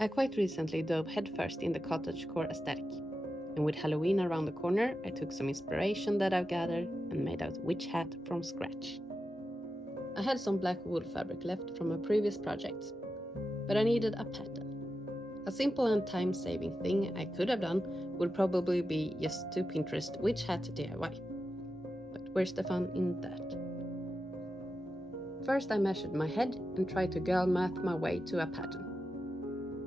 I quite recently dove headfirst in the cottagecore aesthetic, and with Halloween around the corner, I took some inspiration that I've gathered and made a witch hat from scratch. I had some black wool fabric left from a previous project, but I needed a pattern. A simple and time-saving thing I could have done would probably be just to Pinterest witch hat DIY. But where's the fun in that? First I measured my head and tried to girl math my way to a pattern.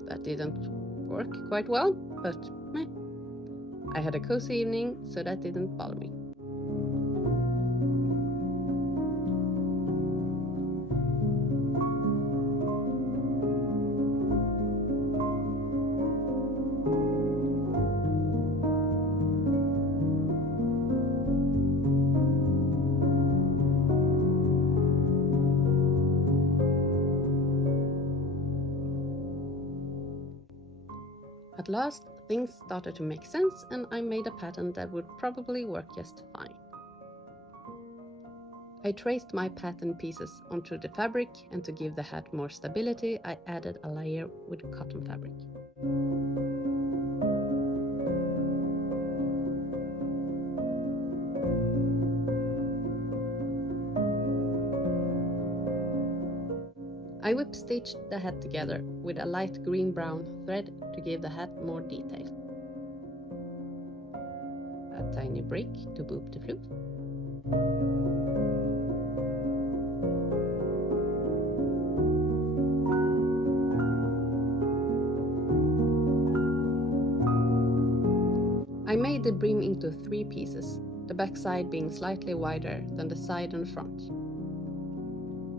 That didn't work quite well, but meh. I had a cozy evening, so that didn't bother me. At last, things started to make sense and I made a pattern that would probably work just fine. I traced my pattern pieces onto the fabric, and to give the hat more stability, I added a layer with cotton fabric. I whip-stitched the hat together with a light green-brown thread to give the hat more detail. A tiny brick to boop the floof. I made the brim into 3 pieces, the back side being slightly wider than the side and front.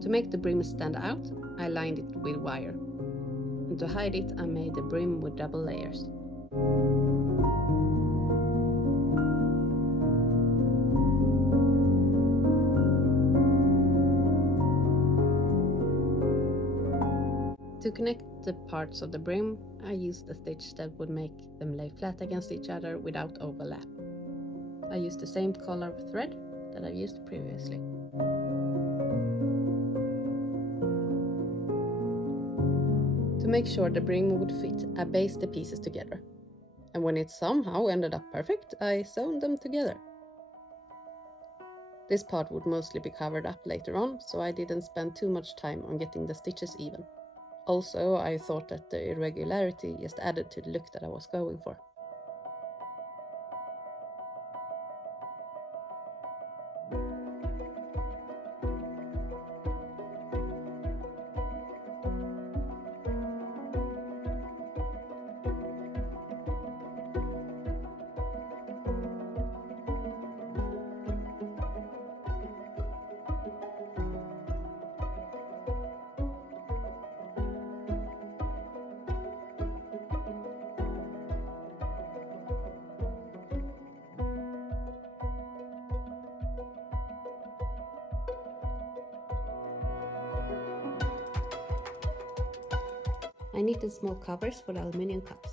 To make the brim stand out, I lined it with wire, and to hide it I made the brim with double layers. To connect the parts of the brim, I used a stitch that would make them lay flat against each other without overlap. I used the same color of thread that I used previously. To make sure the brim would fit, I basted the pieces together. And when it somehow ended up perfect, I sewn them together. This part would mostly be covered up later on, so I didn't spend too much time on getting the stitches even. Also, I thought that the irregularity just added to the look that I was going for. I knitted small covers for the aluminium cups.